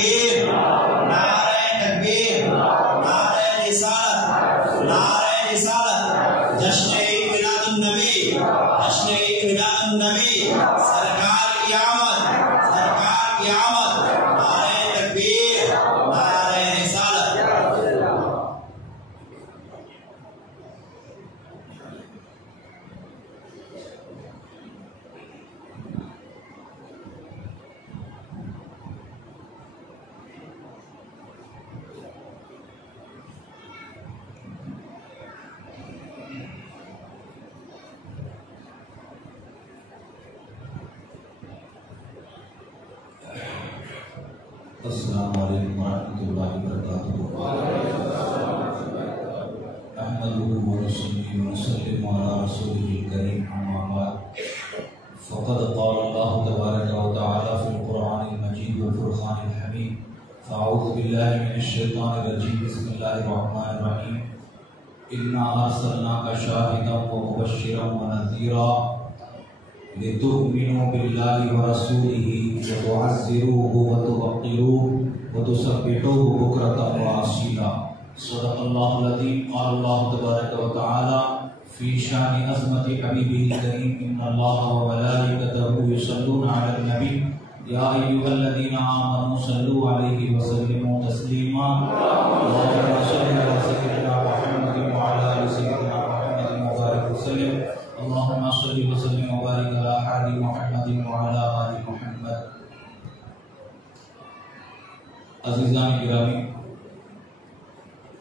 تکبیر، نعرہ تکبیر، نعرہ رسالت، نعرہ رسالت، جشن عید میلاد النبی، جشن عید میلاد النبی، سرکار کی آمد، سرکار کی آمد، نعرہ تکبیر، نعرہ رسالت۔ السلام علیکم ورحمۃ اللہ وبرکاتہ۔ احمدہ ونصلی ونسلم علی رسولہ الکریم، اما بعد، فقد قال اللہ تبارک و تعالی فی القرآن المجید والفرقان الحمید، فاعوذ باللہ من الشیطان الرجیم، بسم اللہ الرحمن الرحیم، انا ارسلناک شاہدا ومبشرا ونذیرا لتؤمنوا بالله ورسوله وتعزروه وتوقروه وتسبحوه بكرة وأصيلا۔ صدق الله العظيم۔ قال الله تبارك وتعالى في شان عظمة حبيبه الكريم، إن الله وملائكته يصلون على النبي يا أيها الذين آمنوا صلوا عليه وسلموا تسليما۔ اللهم صل على سيدنا محمد وعلى آل سيدنا محمد وبارك وسلم۔ اللهم صل وسلم وبارك على حال محمد وعلى آل محمد۔ عزیزان گرامی،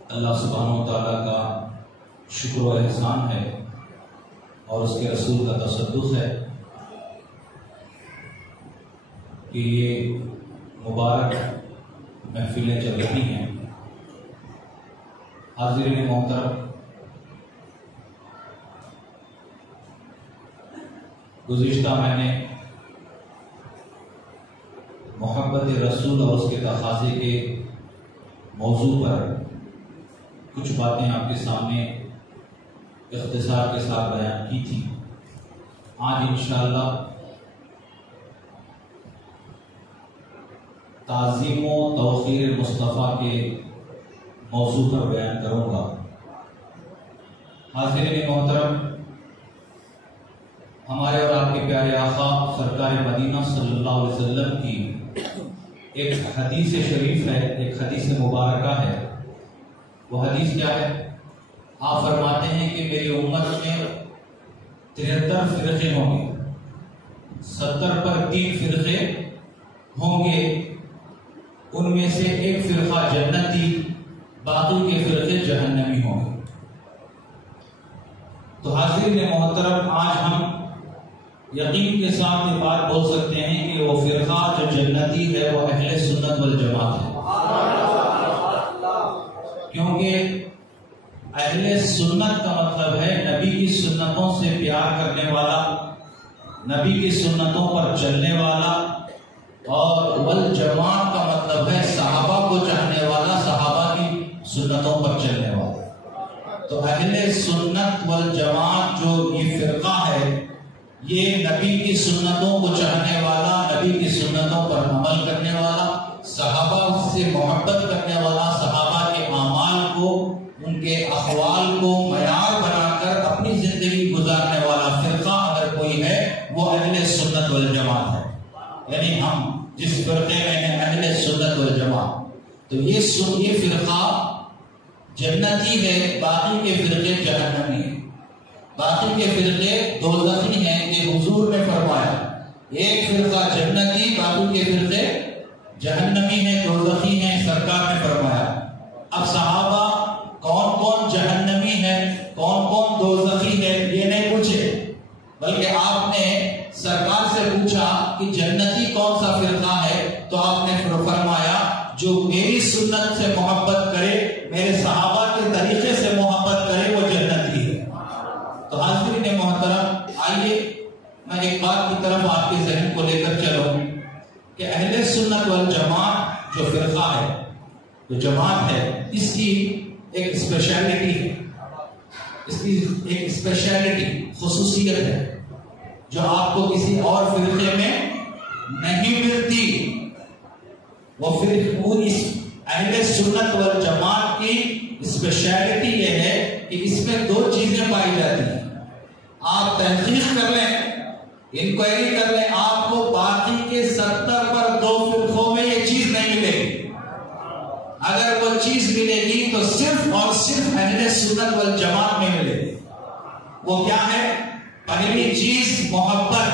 اللہ سبحانہ و تعالیٰ کا شکر و احسان ہے اور اس کے رسول کا تصدق ہے کہ یہ مبارک محفلیں چل رہی ہیں۔ حاضرین محترم، گزشتہ میں نے محبت رسول اور اس کے تقاضے کے موضوع پر کچھ باتیں آپ کے سامنے اختصار کے ساتھ بیان کی تھی۔ آج انشاءاللہ تعظیم و توقیر مصطفیٰ کے موضوع پر بیان کروں گا۔ حاضرین محترم، ہمارے اور آپ کے پیارے آقا سرکار مدینہ صلی اللہ علیہ وسلم کی ایک حدیث شریف ہے، ایک حدیث مبارکہ ہے۔ وہ حدیث کیا ہے؟ آپ فرماتے ہیں کہ میری امت میں 73 فرقے ہوں گے، 70 پر 3 فرقے ہوں گے، ان میں سے ایک فرقہ جنتی، باقی کے فرقے جہنمی ہوں گے۔ تو حاضرین محترم، آج ہم یقین کے ساتھ یہ بات بول سکتے ہیں کہ وہ فرقہ جو جنتی ہے وہ اہل سنت والجماعت ہے، کیونکہ اہل سنت کا مطلب ہے نبی کی سنتوں سے پیار کرنے والا، نبی کی سنتوں پر چلنے والا، اور والجماعت کا مطلب ہے صحابہ کو چاہنے والا، صحابہ کی سنتوں پر چلنے والا۔ تو اہل سنت والجماعت جو یہ فرقہ ہے، یہ نبی کی سنتوں کو چاہنے والا، نبی کی سنتوں پر عمل کرنے والا، صحابہ سے محبت کرنے والا، صحابہ کے اعمال کو، ان کے اقوال کو معیار بنا کر اپنی زندگی گزارنے والا فرقہ اگر کوئی ہے وہ اہل سنت والجماعت ہے۔ یعنی ہم جس فرقے میں ہیں اہل سنت والجماعت، تو یہ فرقہ جنتی ہے، باقی کے فرقے جہنمی ہیں، باقی کے فرقے دوزخی ہیں۔ کہ حضور نے فرمایا ایک فرقہ جنتی، باقی کے فرقے جہنمی ہیں، دوزخی ہیں، سرکار نے فرمایا۔ اب صحابہ کون کون جہنمی ہے، کون کون دوزخی ہے، یہ نہیں پوچھے، بلکہ آپ نے سرکار سے پوچھا کہ جنتی کون سا فرقہ ہے، تو آپ نے فرمایا جو میری سنت سے محبت کرے، میرے صحابہ کے طریقے سے محبت کرے، وہ جنتی ہے۔ تو حاضرین محترم، آئیے میں ایک بات کی طرف آپ کے ذہن کو لے کر چلوں کہ اہل سنت والجماعت جو فرقہ ہے، جو جماعت ہے، اس کی ایک اسپیشلٹی ہے، اس کی ایک اسپیشلٹی خصوصیت ہے جو آپ کو کسی اور فرقے میں نہیں ملتی۔ وہ پھر اس اہل سنت والجماعت کی اسپیشلٹی یہ ہے کہ اس میں دو چیزیں پائی جاتی ہیں. آپ تحقیق کر لیں، انکوائری کر لیں، آپ کو باقی کے 70 پر 2 فرقوں میں یہ چیز نہیں ملے گی. اگر وہ چیز ملے گی تو صرف اور صرف اہل سنت والجماعت میں ملے گی. وہ کیا ہے؟ پہلی چیز محبت،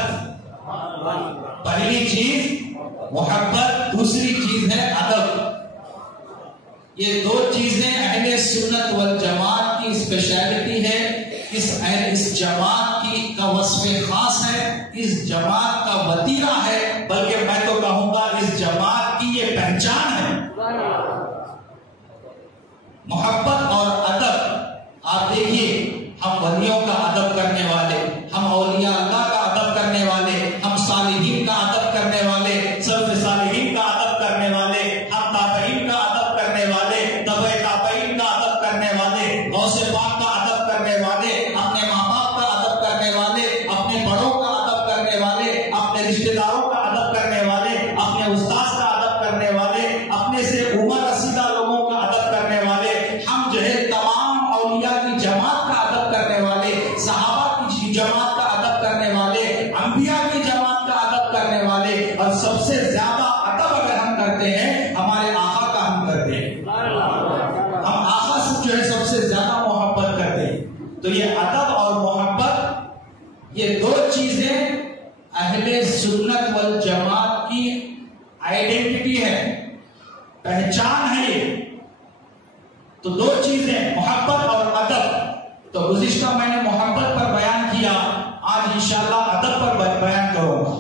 پہلی چیز محبت، دوسری چیز ہے ادب. یہ دو چیزیں اہل سنت والجماعت کی اسپیشلٹی ہے. اس جماعت کی کا وصف خاص ہے، اس جماعت کا وطیرہ ہے، بلکہ میں تو کہوں گا اس جماعت کی یہ پہچان ہے. محبت اور ادب. آپ دیکھیے، ہم ولیوں کا ادب کرنے والے، ہم اولیاء اللہ کا ادب کرنے والے، ہم صالحین کا ادب کرنے والے، سلف صالحین کا ادب کرنے والے، ہم تابعین کا ادب کرنے والے، تبع تابعین کا ادب کرنے والے، غوث پاک کا ادب کرنے والے، اپنے ماں باپ کا ادب کرنے والے، اپنے بڑوں کا ادب کرنے والے، اپنے رشتہ داروں کا ادب کرنے والے، اپنے استاد کا ادب کرنے والے، اپنے سے عمر رسیدہ لوگوں کا ادب کرنے والے. ہم جو ہے تمام اولیاء کی جماعت کا ادب کرنے والے، صحابہ کی جماعت کا ادب کرنے والے، انبیاء کی جماعت کا ادب کرنے والے، اور سب سے زیادہ ادب اگر ہم کرتے ہیں ہمارے آقا کا ہم کرتے ہیں. ہم آقا سے جو ہے سب سے زیادہ محبت کرتے ہیں. تو یہ ادب اور محبت، یہ دو چیزیں اہل سنت والجماعت کی آئیڈینٹی ہے، پہچان ہے. یہ تو دو چیزیں محبت اور ادب. تو گزشتہ میں نے محبت پر بیان کیا، آج انشاءاللہ ادب پر بیان کروں گا.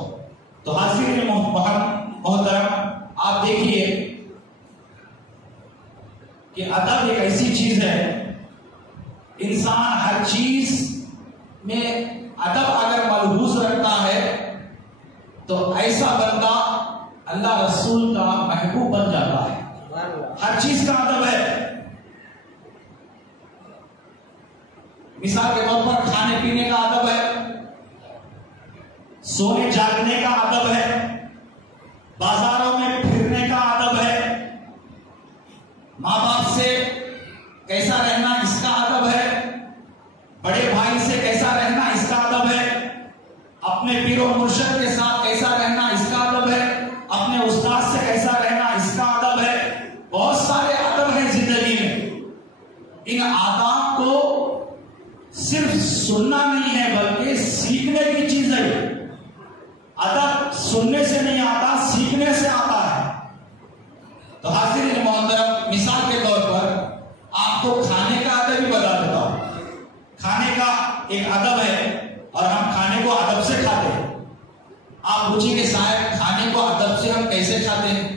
تو حاضرین محترم، آپ دیکھیے کہ ادب ایک ایسی چیز ہے، انسان ہر چیز میں ادب اگر ملحوظ رکھتا ہے تو ایسا بندہ اللہ رسول کا محبوب بن جاتا ہے. ہر چیز کا ادب ہے. مثال کے طور پر کھانے پینے کا ادب ہے، سونے جاگنے کا ادب ہے، بازاروں میں پھرنے کا ادب ہے، ماں باپ سے کیسا رہنا اس کا ادب ہے، بڑے بھائی سے کیسا رہنا اس کا ادب ہے، اپنے پیر و مرشد کے ساتھ کیسا رہنا اس کا ادب ہے، اپنے استاد سے کیسا رہنا اس کا ادب ہے. بہت سارے ادب ہیں زندگی میں. ان آداب کو صرف سننا نہیں ہے بلکہ سیکھنے کی چیز ہے. ادب سننے سے نہیں آتا، سیکھنے سے آتا ہے. تو حاضرین محترم، مثال کے طور پر آپ کو کھانے کا ادب بھی بتا دیتا ہوں. کھانے کا ایک ادب ہے اور ہم کھانے کو ادب سے کھاتے ہیں. آپ پوچھیں گے صاحب کھانے کو ادب سے ہم کیسے کھاتے ہیں؟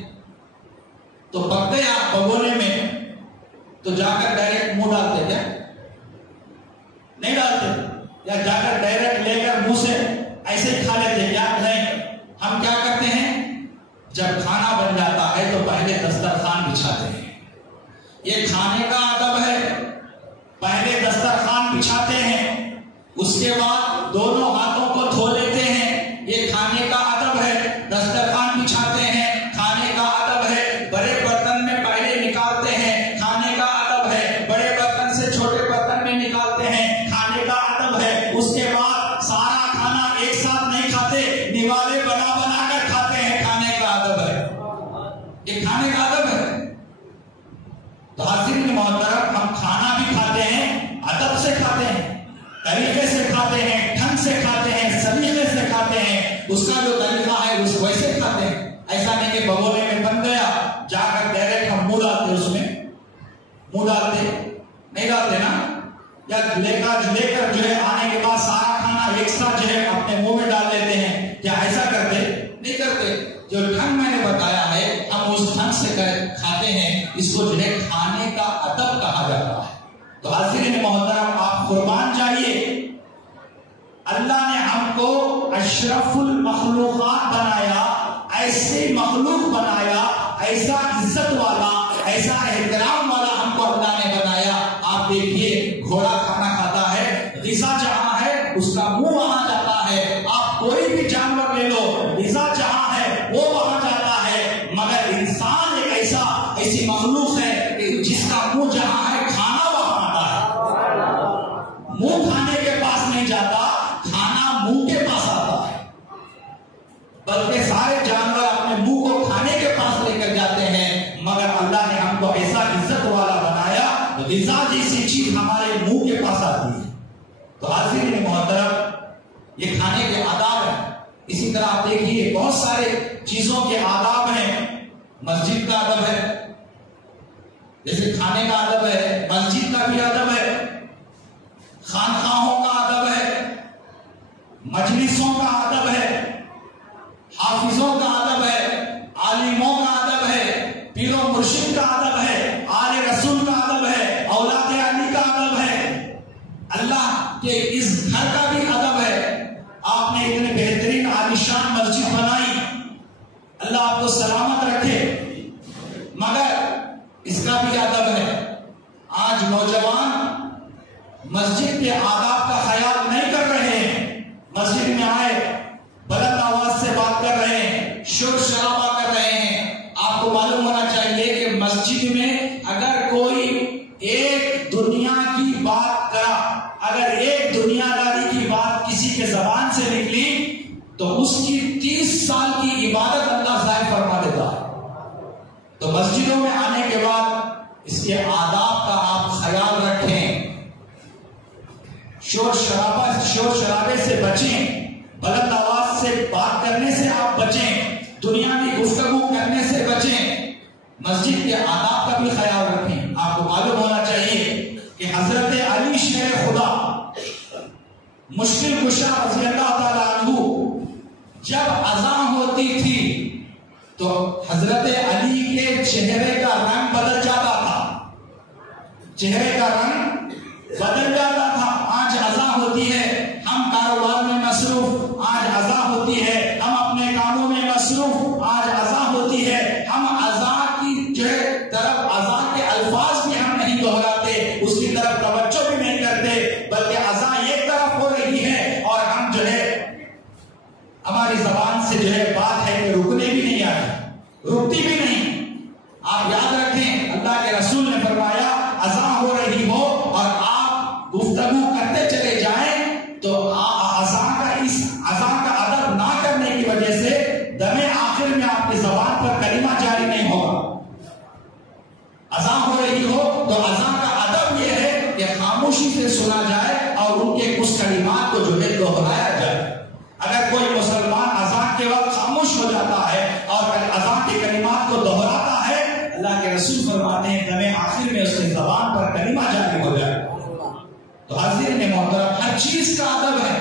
تو پکتے ہیں آپ بگونے میں تو جا کر ڈائریکٹ منہ ڈالتے کیا؟ نہیں ڈالتے. یا جا کر ڈائریکٹ لے کر منہ سے ایسے کھا لیتے کیا؟ نہیں. ہم کیا کرتے ہیں؟ جب کھانا بن جاتا ہے تو پہلے دسترخوان بچھاتے ہیں. یہ کھانے کا ادب ہے. پہلے دسترخوان بچھاتے ہیں، اس کے بعد دونوں ہاتھوں کو دھو لیتے ہیں. یہ کھانے کا ادب ہے. دسترخوان بچھاتے ہیں، کھانے کا ادب ہے. بڑے برتن میں پہلے نکالتے ہیں، کھانے کا ادب ہے. بڑے برتن سے چھوٹے برتن میں نکالتے ہیں، کھانے کا ادب ہے. اس کے بعد سارا کھانا ایک ساتھ نہیں کھاتے، نوالے بنا بنا کر کھاتے ہیں. کھانے کا ادب ہے. یہ کھانے کا ادب ہے. تو حاضرین محترم، ہم کھانا بھی کھاتے ہیں، ادب سے کھاتے ہیں، طریقے سے کھاتے ہیں، ڈھنگ سے کھاتے ہیں، سلیقے سے کھاتے ہیں. اس کا جو طریقہ ہے اس ویسے کھاتے ہیں. ایسا نہیں کہ بگونے میں بن گیا جا کر ڈائریکٹ ہم منہ ڈالتے، اس میں منہ ڈالتے نہیں ڈالتے نا. یا لے کر جو ہے آنے کے بعد سارا کھانا ایک ساتھ جو ہے اپنے منہ میں ڈال لیتے ہیں. کیا ایسا کرتے؟ نہیں کرتے. جو ڈھنگ میں نے بتایا ہے ہم اس ڈھنگ سے کھاتے ہیں. اس کو جو ہے کھانے کا ادب کہا جاتا ہے. تو حاضرین محترم، آپ قربان جائیے، اللہ نے ہم کو اشرف المخلوقات بنایا، ایسی مخلوق بنایا، ایسا عزت والا، ایسا احترام والا ہم کو اللہ نے بنایا. آپ دیکھیے گھوڑا کھانا کھاتا ہے، غذا جہاں ہے اس کا منہ وہاں جاتا ہے. آپ کوئی بھی جانور لے لو، غذا جہاں ہے وہ وہاں جاتا ہے. مگر انسان ایک ایسی مخلوق ہے کہ جس کا منہ جہاں ہے کھانا وہاں آتا ہے. منہ کھانے کے پاس نہیں جاتا، کھانا منہ کے پاس آتا ہے. بلکہ سارے جانور اپنے منہ کو کھانے کے پاس لے کر جاتے ہیں، مگر اللہ نے ہم کو ایسا عزت والا بنایا تو غذا جیسی چیز ہمارے منہ کے پاس آتی ہے. تو حاضرین محترم، یہ کھانے کے آداب ہیں. اسی طرح آپ دیکھیے بہت سارے چیزوں کے آداب ہیں. مسجد کا ادب ہے، جیسے کھانے کا ادب ہے، مسجد کا بھی ادب ہے، خانقاہوں کا ادب ہے، مجلسوں کا ادب ہے، حافظوں کا ادب ہے، عالموں کا ادب ہے، پیر و مرشد کا ادب ہے، آل رسول کا ادب ہے، اولاد علی کا ادب ہے، اللہ کے اس گھر کا بھی ادب ہے. آپ نے اتنے بہترین عالیشان مسجد بنائی، اللہ آپ کو سلامت رکھے، مگر اس کا بھی ادب ہے. آج نوجوان مسجد کے آداب کا خیال نہیں کر رہے ہیں. مسجد میں آئے بلند آواز سے بات کر رہے ہیں، شور شرابہ کر رہے ہیں. آپ کو معلوم ہونا چاہیے کہ مسجد میں اگر کوئی ایک دنیا کی بات کرا، اگر ایک دنیا داری کی بات کسی کے زبان سے نکلی تو اس کی 30 سال کی عبادت اللہ ضائع فرما دیتا ہے. تو مسجدوں میں آنے کے بعد اس کے آداب کا آپ خیال رکھیں. شور شرابے سے بچیں، بلند آواز سے بات کرنے سے آپ بچیں، دنیاوی گفتگو کرنے سے بچیں. مسجد کے آداب کا بھی خیال رکھیں. آپ کو معلوم ہونا چاہیے کہ حضرت علی شیر خدا مشکل کشا رضی اللہ تعالیٰ عنہ جب اذان ہوتی تھی تو حضرت علی کے چہرے کا رنگ بدل جاتا تھا، چہرے کا رنگ بدل جاتا تھا. آج اذان ہوتی ہے، ہم کاروبار میں مصروف، آج اذان ہوتی ہے، ہم اپنے کاموں میں مصروف، آج اذان ہوتی ہے، ہم اذان کی طرف، اذان کے الفاظ بھی ہم نہیں دہراتے، اس کی طرف توجہ بھی نہیں کرتے، بلکہ اذان ایک طرف ہو رہی ہے اور ہم ہماری زبان سے بات ہے کہ رکنے بھی نہیں آتی، رکتی بھی نہیں. آپ یاد رکھیں اللہ کے رسول نے فرمایا اذان ہو رہی ہو اور آپ گفتگو کرتے چلے جائیں تو اذان کا ادب نہ کرنے کی وجہ سے دم آخر میں آپ کی زبان پر کلمہ جاری نہیں ہوگا. اذان ہو رہی ہو تو اذان کا ادب یہ ہے کہ خاموشی سے سنا جائے اور ان کے کچھ کلمات کو دہرایا جائے. اگر کوئی مسلمان اذان کے وقت خاموش ہو جاتا ہے اور اذان کے کلمات کو دہراتا ہے، اللہ کے رسول فرماتے ہیں دم آخر میں اس کی زبان پر کلمہ جاری ہو جائے. تو حاضرین محترم، ہر چیز کا ادب ہے،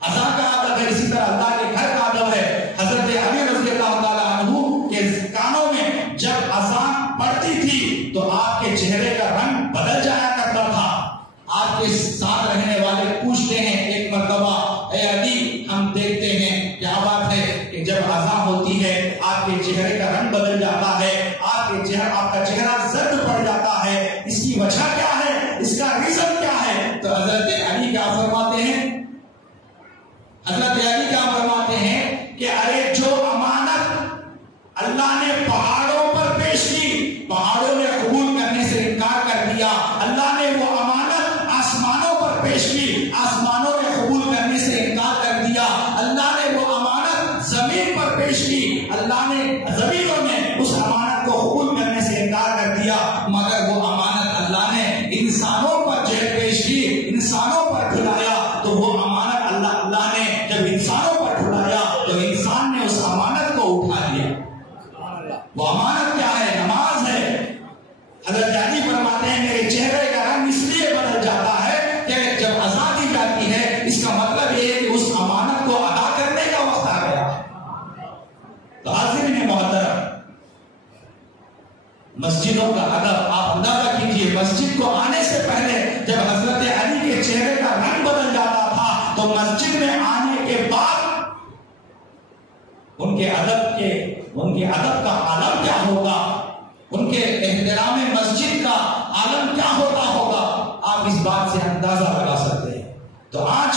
اذان کا ادب ہے، اسی طرح اللہ کے گھر کا ادب ہے. حضرت علی رضی اللہ تعالیٰ عنہ کے کانوں میں جب اذان پڑتی تھی تو آپ کے چہرے کا رنگ بدل جایا کرتا تھا. آپ کے ساتھ رہنے والے پوچھتے ہیں ایک مرتبہ، اے علی ہم دیکھتے ہیں کیا بات ہے کہ جب اذان ہوتی ہے آپ کے چہرے کا رنگ بدل جاتا ہے، آپ کا چہرہ زرد پڑ جاتا ہے، اس کی وجہ کیا ہے، اس کا ریزن کیا ہے؟ تو حضرت علی کیا فرماتے ہیں؟ حضرت علی کیا فرماتے ہیں کہ ارے جو امانت اللہ نے پہاڑوں پر پیش کی، پہاڑوں نے قبول کرنے سے انکار کر دیا. اللہ نے وہ امانت آسمانوں پر پیش کی، آسمانوں نے قبول کرنے سے انکار کر دیا. اللہ نے وہ امانت زمین پر پیش کی، اللہ نے زمینوں نے اس امانت کو قبول کرنے سے انکار کر دیا. مگر وہ امانت اللہ نے انسانوں پر پیش کی، انسانوں پر ڈھلایا. تو وہ امانت اللہ نے جب انسانوں پر ڈھلایا تو انسان نے اس امانت کو اٹھا لیا. وہ امانت کیا ہے؟ نماز ہے. حضرت علی فرماتے ہیں میرے چہرے کا رنگ اس لیے بدل جاتا ہے کہ جب اذان دی جاتی ہے اس کا مطلب یہ ہے کہ اس امانت کو ادا کرنے کا وقت آ گیا. تو حاضرین محترم، مسجدوں کا ادب آپ اندازہ کیجئے. مسجد کو آنے سے پہلے جب حضرت علی کے چہرے کا رنگ بدل جاتا تھا تو مسجد میں آنے کے بعد ان کے ادب کا عالم کیا ہوگا، ان کے احترام مسجد کا عالم کیا ہوتا ہوگا، آپ اس بات سے اندازہ لگا سکتے ہیں. تو آج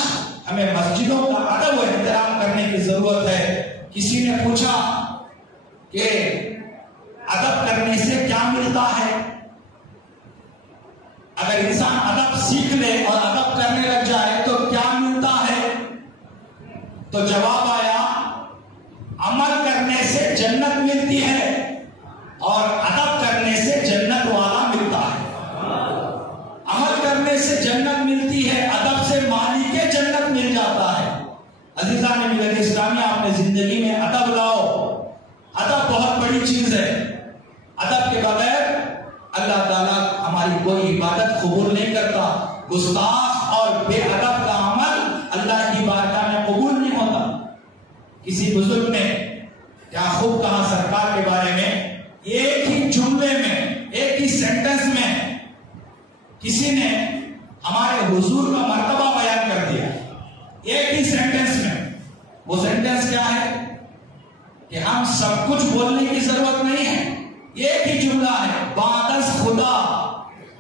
ہمیں مسجدوں کا ادب و احترام کرنے کی ضرورت ہے. کسی نے پوچھا کہ ادب کرنے سے کیا ملتا ہے؟ اگر انسان ادب سیکھ لے اور ادب کرنے لگ جائے تو کیا ملتا ہے؟ تو جواب آیا عمل کرنے سے جنت ملتی ہے اور ادب کرنے سے جنت والا ملتا ہے۔ عمل کرنے سے جنت ملتی ہے، ادب سے مالک جنت مل جاتا ہے۔ عزیزان ملت اسلامیہ، اپنے زندگی میں ادب لاؤ۔ ادب بہت بڑی چیز ہے۔ ادب کے بغیر اللہ تعالیٰ ہماری کوئی عبادت قبول نہیں کرتا۔ گستاخ اور بے ادب کا عمل اللہ کی بارگاہ میں قبول نہیں ہوتا۔ کسی بزرگ نے کیا خوب کہا سرکار کے بارے میں، ایک ہی جملے میں، ایک ہی سینٹنس میں کسی نے ہمارے حضور کا مرتبہ بیان کر دیا، ایک ہی سینٹنس میں۔ وہ سینٹنس کیا ہے کہ ہم سب کچھ بولنے کی ضرورت نہیں ہے، ایک ہی جملہ ہے، بعد از خدا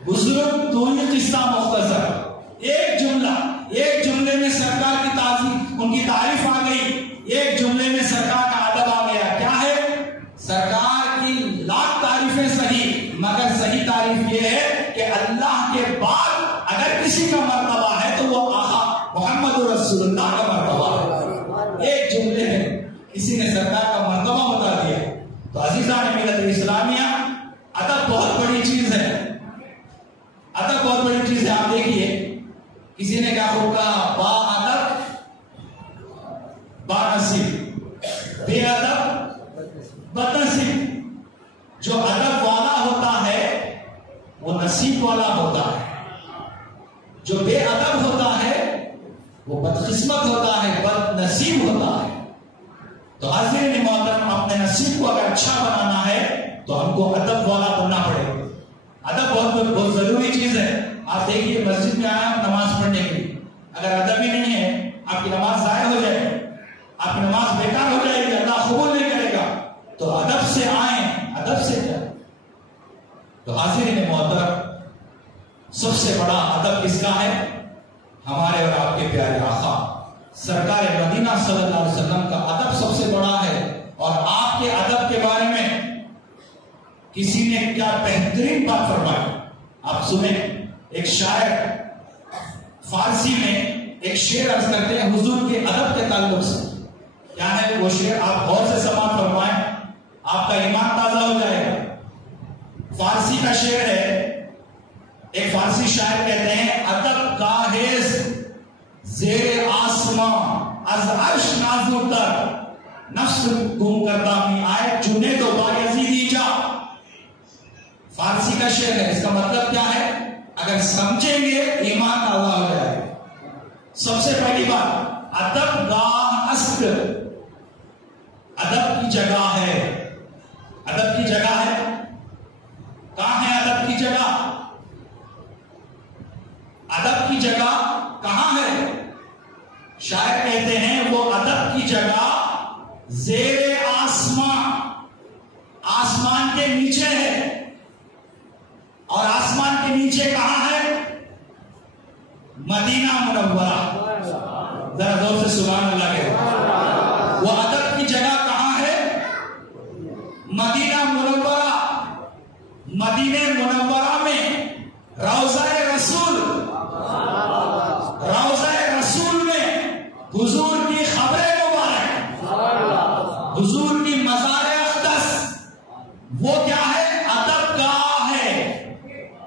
بزرگ تو ہی قصہ مختصر۔ ایک جملہ، ایک جملے میں سرکار کی تعظیم، ان کی تعریف آ گئی، ایک جملے میں سرکار کا ادب آ گیا۔ کیا ہے؟ سرکار کی لاکھ تعریفیں صحیح، مگر صحیح تعریف یہ ہے کہ اللہ کے بعد اگر کسی کا مرتبہ ہے تو وہ آقا محمد رسول اللہ کا مرتبہ ہے۔ ایک جملے میں کسی نے سرکار کا مرتبہ بتا دیا۔ تو عزیزان ملت اسلامیہ، ادب بہت بڑی چیز ہے۔ ادب بہت بڑی چیز ہے۔ آپ دیکھیے، کسی نے کیا خوب کہا، با ادب با نصیب، بے ادب بد نصیب۔ جو ادب والا ہوتا ہے وہ نصیب والا ہوتا ہے، جو بے ادب ہوتا ہے وہ بدقسمت ہوتا ہے، بد نصیب ہوتا ہے۔ تو حاضرین محترم، اپنے نصیب کو اگر اچھا بنانا ہے تو ہم کو ادب والا بننا پڑے گا۔ ادب بہت ضروری چیز ہے۔ آپ دیکھیے، مسجد میں آیا ہم نماز پڑھنے کے لیے، اگر ادب ہی نہیں ہے آپ کی نماز ضائع ہو جائے گی، آپ کی نماز بیکار ہو جائے گی، اللہ قبول نہیں کرے گا۔ تو ادب سے آئیں، ادب سے جائیں۔ تو حاضرین محترم، سب سے بڑا ادب کس کا ہے؟ ہمارے اور آپ کے پیارے آقا سرکار مدینہ صلی اللہ علیہ وسلم کا ادب سب سے بڑا ہے۔ اور آپ کے ادب کے بارے میں کسی نے کیا بہترین بات فرمائی، آپ سنیں۔ ایک شاعر فارسی میں ایک شعر عرض کرتے ہیں حضور کے ادب کے تعلق سے۔ کیا ہے وہ شعر؟ آپ غور سے سماعت فرمائیں، آپ کا ایمان تازہ ہو جائے گا۔ فارسی کا شعر ہے، ایک فارسی شاعر کہتے ہیں، ادب کا حیض زیر آسمان از عرش نازل تر، نفس گم کردہ می آئے جنید و بایزیدی جا۔ فارسی کا شعر ہے، اس کا مطلب کیا ہے؟ اگر سمجھیں گے ایمان تازہ ہو جائے گا۔ سب سے پہلی بات، ادب گاہ است، ادب کی جگہ ہے۔ ادب کی جگہ ہے، کہاں ہے ادب کی جگہ؟ ادب کی جگہ کہاں ہے؟ شاعر کہتے ہیں وہ ادب کی جگہ زیر آسمان، آسمان کے نیچے ہے۔ اور آسمان کے نیچے کہاں ہے؟ مدینہ منورہ۔ ذرا زور سے سبحان اللہ کہو۔ وہ ادب کی جگہ کہاں ہے؟ مدینہ منورہ۔ مدینہ منورہ میں روضہ رسول، روضہ رسول میں حضور کی خبر مبارک، حضور کی مزار اقدس، وہ کیا ہے؟ ادب گاہ ہے،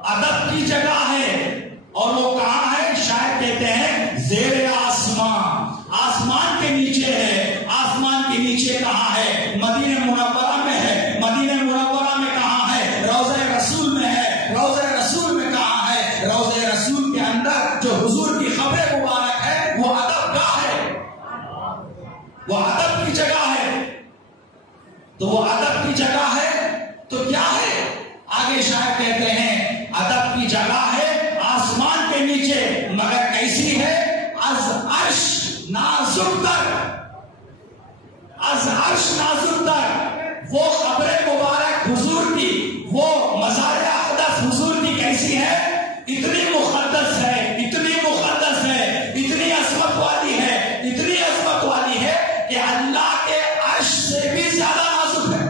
ادب کی جگہ ہے۔ اور وہ کہاں ہے؟ شاید کہتے ہیں زیر آسمان، آسمان کے نیچے ہے۔ آسمان کے نیچے کہاں ہے؟ مدینہ منورہ میں ہے۔ مدینہ منورہ میں کہاں ہے؟ روضہ رسول میں ہے۔ روضہ رسول میں کہاں ہے؟ روضہ رسول کے اندر جو حضور کی خبر مبارک ہے وہ ادب گاہ ہے، وہ ادب کی جگہ ہے۔ تو وہ ادب کی جگہ ہے تو کیا ہے؟ آگے شاید کہتے ہیں ادب کی جگہ ہے آسمان کے نیچے، مگر کیسی ہے؟ از عرش نازک تر، از عرش نازک تر۔ وہ خبر مبارک حضور کی، وہ مزار اقدس حضور کی کیسی ہے؟ اتنی مقدس ہے، اتنی مقدس ہے، اتنی عظمت والی ہے، اتنی عظمت والی ہے کہ اللہ کے عرش سے بھی زیادہ نازک ہے۔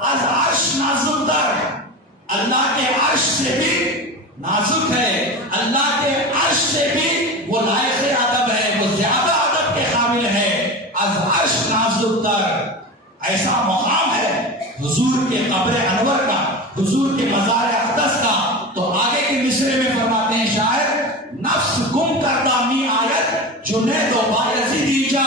از ایسا مقام ہے حضور کے قبر انور کا، حضور کے مزار اقدس کا. تو آگے کے مصرے میں فرماتے ہیں شاعر، نفس گم کردہ می آیت جنید و بایزید اینجا.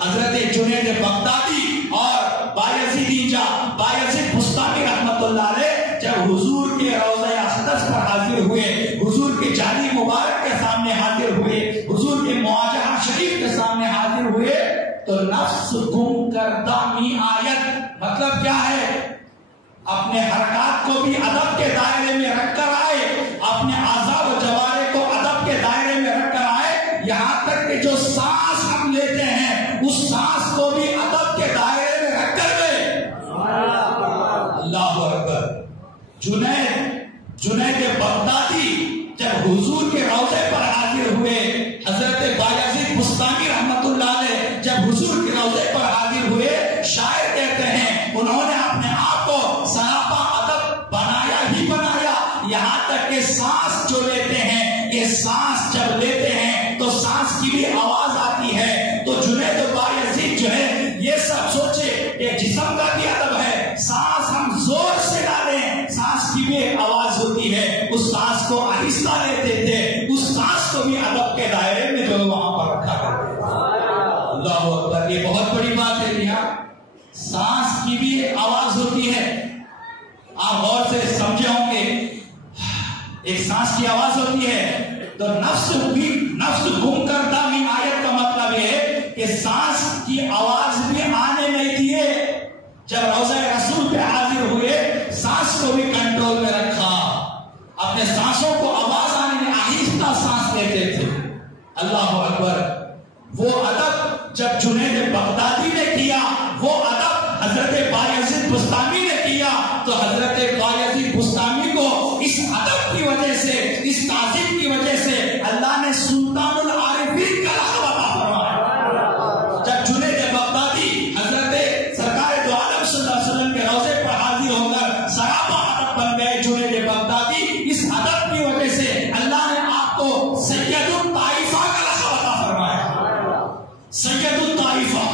حضرت جنید بغدادی اور بایزید اینجا، بایزید بستانی رحمت اللہ علیہ جب حضور کے روضہ اقدس پر حاضر ہوئے، حضور کے جانی مبارک کے سامنے حاضر ہوئے، حضور کے معاجہ شریف کے سامنے حاضر ہوئے، تو نفس گم کردہ می آیت مطلب کیا ہے؟ اپنے حرکات کو بھی ادب کے دائرے میں رکھ کر آئے، اپنے اعضاء و جوارح کو ادب کے دائرے میں رکھ کر آئے، یہاں تک کہ جو سانس ہم لیتے ہیں اس سانس کو بھی ادب کے دائرے میں رکھ کر گئے. اللہ اکبر. جنید بغدادی جب حضور کے روضے پر حاضر ہوئے، حضرت بایزید بستانی رحمت اللہ علیہ جب حضور کے روضے پر حاضر ہوئے، شاعر کہتے ہیں انہوں نے اپنے آپ کو سراپا ادب بنایا ہی بنایا، یہاں تک کہ سانس جو لیتے ہیں، یہ سانس جب لیتے ہیں تو سانس کی بھی آواز آتی ہے. تو جنید بایزید جو ہے یہ سب سوچے کہ جسم کا بھی ادب ہے، سانس ہم زور سے ڈالیں سانس کی بھی آواز ہوتی ہے، اس سانس کو آہستہ لیتے تھے، اس سانس کو بھی ادب کے دائرے میں جو وہاں پر رکھا کرتے تھے. اللہ اکبر. یہ بہت بڑی بات ہے یہاں سانس کی بھی آواز ہوتی ہے. آپ غور سے سمجھے ہوں گے ایک سانس کی آواز ہوتی ہے. تو نفس گم کردہ می آیت کا مطلب یہ ہے کہ سانس کی آواز بھی آنے نہیں دیے. جب روضہ رسول پہ حاضر ہوئے سانس کو بھی کنٹرول میں رکھا، اپنے سانسوں کو آواز آنے میں آہستہ سانس لیتے تھے. اللہ اکبر. وہ ادب جب جنید بغدادی نے کیا، وہ ادب حضرت بایزید بستانی نے کیا، تو حضرت بایزید بستانی کو اس ادب کی وجہ سے، اس تعظیم کی وجہ سے اللہ نے سلطان العارفین کا لقب عطا فرمایا. جب جنید بغدادی حضرت سرکار دو عالم صلی اللہ علیہ وسلم کے روضے پر حاضر ہو کر سراپا ادب بن گئے جنید بغدادی، اس ادب کی وجہ سے اللہ نے آپ کو سید الطائفہ کا لقب عطا فرمایا. سید الطائفہ،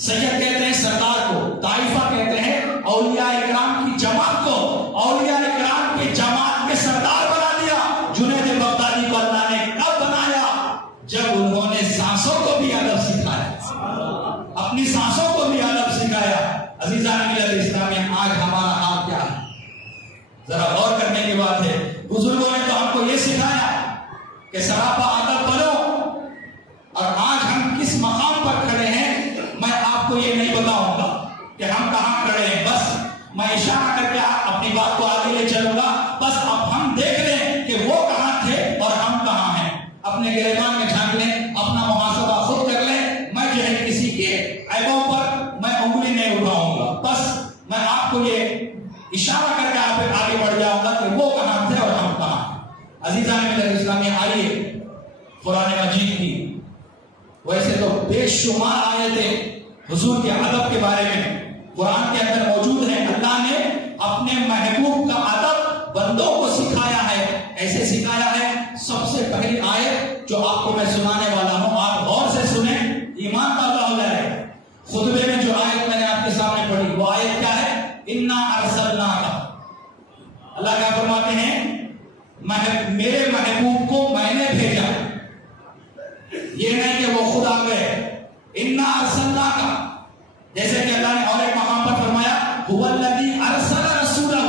سید کہتے ہیں سردار کو، طائفہ کہتے ہیں اولیاء اکرام کی جماعت کو. اولیاء اکرام کی جماعت کے سردار بنا دیا جنید بغدادی کو اللہ نے. کب بنایا؟ جب انہوں نے سانسوں کو بھی ادب سکھایا، اپنی سانسوں کو بھی ادب سکھایا. عزیزان ملت اسلامی، آج ہمارا حال کیا ہے؟ ذرا غور کرنے کی بات ہے. بزرگوں نے تو ہم کو یہ سکھایا کہ سراپا ادب بنو، اور آج ہم کس مقام پر کھڑے ہیں میں آپ کو یہ نہیں بتاؤں گا کہ ہم کہاں کھڑے ہیں. بس میں اشارہ کر کے اپنی بات کو آگے لے چلوں گا. بس اب ہم دیکھ لیں کہ وہ کہاں تھے اور ہم کہاں ہیں. اپنے گریبان میں جھانک لیں، اپنا محاسبہ خود کر لیں. میں جو ہے کسی کے عیبوں پر میں انگلی نہیں اٹھاؤں گا. بس میں آپ کو یہ اشارہ کر کے آگے بڑھ جاؤں گا کہ وہ کہاں تھے اور ہم کہاں ہیں. عزیزان ملت اسلامی، آئیے قرآن مجید کی ویسے تو بے شمار آیتیں حضور کے ادب کے بارے میں قرآن کے اندر موجود ہیں. اللہ نے اپنے محبوب کا ادب بندوں کو سکھایا ہے. ایسے سکھایا ہے، سب سے پہلی آیت جو آپ کو میں سنانے والا ہوں، آپ غور سے سنیں، ایمان تازہ ہو جائے. خطبے میں جو آیت میں نے آپ کے سامنے پڑھی وہ آیت کیا ہے؟ انا ارسلناک. اللہ کیا فرماتے ہیں؟ میرے محبوب کو میں نے بھیجا. یہ نہیں کہ وہ خود آ گئے. انا ارسلناک، جیسے کہ اللہ نے اور ایک مقام پر فرمایا هو الذی ارسل رسولہ،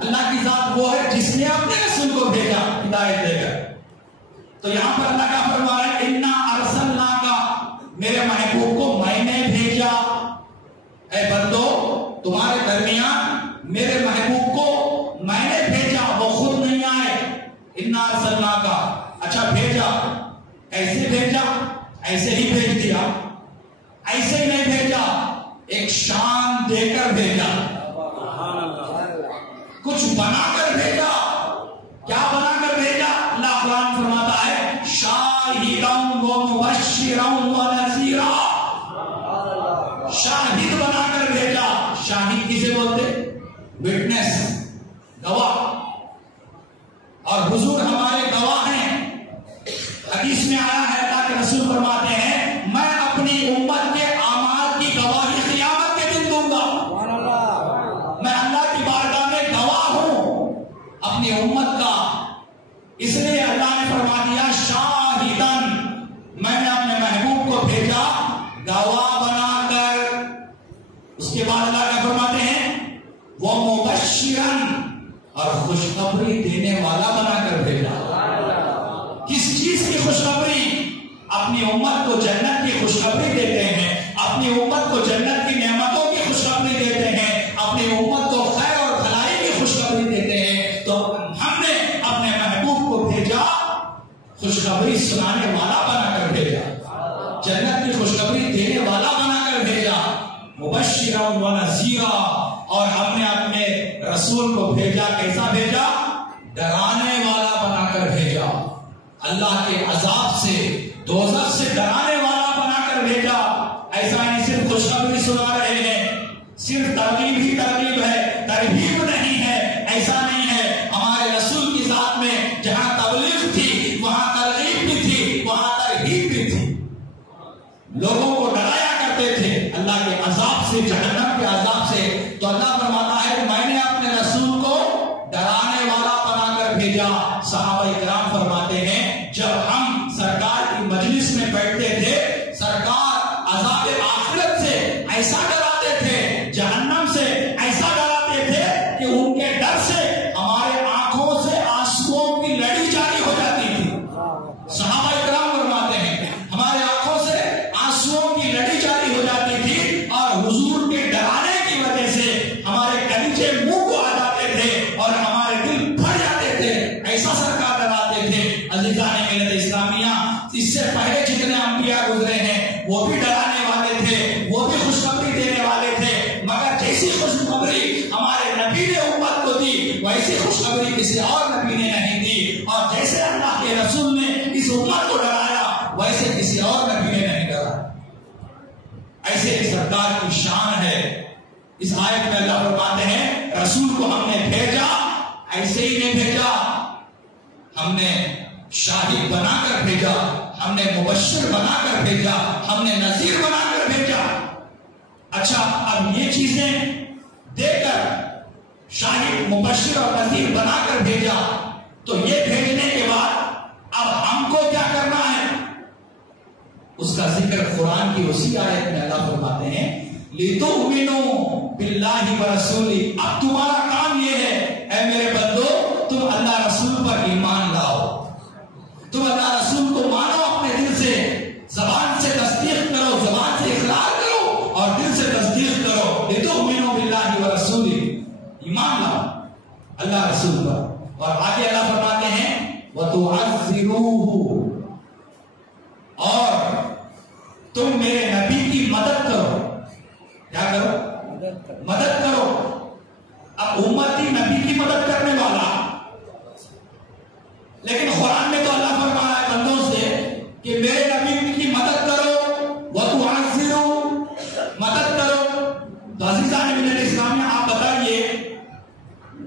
اللہ کی ذات وہ ہے جس نے اپنے رسول کو بھیجا ہدایت دے کر. تو یہاں پر اللہ کیا فرما رہا ہے؟ انا ارسلناک، میرے محبوب کو میں نے بھیجا. اے بندو، تمہارے درمیان میرے محبوب کو میں نے بھیجا، وہ خود نہیں آئے. انا ارسلناک، اچھا بھیجا ایسے بھیجا؟ ایسے ہی بھیج دیا؟ ایسے ہی نہیں بھیجا، ایک شان دے کر بھیجا، کچھ بنا کر بھیجا. کیا بنا کر بھیجا؟ اللہ قرآن فرماتا ہے شاہداً و مبشراً و نذیرا. شاہد بنا کر بھیجا. شاہد کسے بولتے؟ وٹنس، گواہ. اور حضور ہمارے گواہ ہیں. حدیث میں آیا ہے اللہ کے رسول فرماتے ہیں میں اپنی امت کے اعمال کی گواہی قیامت کے دن کے بعد اللہ کا فرماتے ہیں وہ مبشرن، اور خوشخبری دینے والا بنا کر بھیجا۔ کس چیز کی خوشخبری؟ اپنی امت کو جنت کی خوشخبری دیتے ہیں، اپنی امت کو جنت کی نعمتوں کی خوشخبری دیتے ہیں، اپنی امت کو خیر اور بھلائی کی خوشخبری دیتے ہیں۔ تو ہم نے اپنے محبوب کو بھیجا خوشخبری سنانے والا بنا کر بھیجا، جنت کی خوشخبری دینے والا بنا کر بھیجا، مبشرا و نذیرا۔ اور ہم نے اپنے رسول کو بھیجا، کیسا بھیجا؟ ڈرانے والا بنا کر بھیجا، اللہ کے عذاب سے، دوزخ سے ڈرانے والا بنا کر بھیجا۔ ایسا نہیں صرف خوشخبری سنا رہے ہیں، صرف ترغیب ہی ترغیب ہے، ترہیب نہیں ہے، ایسا نہیں ہے۔ ہمارے رسول کی ذات میں جہاں تبلیغ تھی وہاں ترغیب بھی تھی، وہاں ترہیب بھی تھی۔ لوگوں کو ڈرایا کرتے تھے اللہ کے عذاب سے، جہنم کے عذاب سے۔ تو اللہ فرماتا ہے کہ میں نے اپنے رسول کو ڈرانے والا بنا کر بھیجا۔ صحابہ کرام فرماتے ہیں جب ہم سرکار کی مجلس میں بیٹھتے تھے، سرکار عذاب آخرت سے ایسا ڈراتے تھے، جہنم سے ایسا ڈراتے تھے کہ ان کے ڈر سے ہمارے آنکھوں سے آنسوؤں کی لڑی جاری ہو جاتی تھی۔ صحابہ کرام فرماتے ہیں ہمارے آنکھوں سے آنسوؤں کی لڑی جاری ہو جاتی تھی، اور حضور کے ڈرانے کی وجہ سے ہمارے کلیجے منہ کو آ جاتے تھے اور ہمارے دل پھٹ جاتے تھے، ایسا سرکار ڈراتے تھے۔ عزیزان ملت اسلامیہ، اس سے پہلے جتنے انبیاء گزرے ہیں وہ بھی ڈرانے والے تھے، وہ بھی خوشخبری دینے والے تھے، مگر جیسی خوشخبری ہمارے نبی نے امت کو دی ویسی خوشخبری کسی اور نبی نے نہیں دی، اور جیسے اللہ کے رسول نے اس امت کو ڈرایا ویسے کسی اور نبی نے نہیں ڈرایا۔ ایسے ہی سرکار کی شان ہے۔ اس آیت میں اللہ فرماتے ہیں رسول کو ہم نے بھیجا، ایسے ہی نہیں بھیجا، ہم نے شاہد بنا کر بھیجا، ہم نے مبشر بنا کر بھیجا، ہم نے نذیر بنا کر بھیجا۔ اچھا، اب یہ چیزیں دے کر شاہد، مبشر اور نذیر بنا کر بھیجا، تو یہ بھیجنے کے بعد اب ہم کو کیا کرنا ہے؟ اس کا ذکر قرآن کی اسی آیت میں اللہ فرماتے ہیں لِتُؤْمِنُوا بِاللَّهِ وَرَسُولِهِ۔ اب تمہارا کام یہ ہے اے میرے بندو، تم اللہ رسول پر ایمان لاؤ، تم اللہ رسول کو مانو، اپنے دل سے، زبان سے تصدیق کرو، زبان سے اقرار کرو اور دل سے تصدیق کرو۔ لِتُؤْمِنُوا بِاللَّهِ وَرَسُولِهِ، ایمان لاؤ اللہ رسول پر۔ اور آگے اللہ فرماتے ہیں وَتُعَزِّرُوهُ، اور تم میرے نبی کی مدد کرو۔ کیا کرو؟ مدد کرو۔ اب امتی نبی کی مدد کرنے والا، لیکن قرآن میں تو اللہ فرمایا ہے بندوں سے کہ میرے نبی کی مدد کرو، وَتُعَزِّرُوا، مدد کرو۔ تو عزیزان ملت اسلامیہ، آپ بتائیے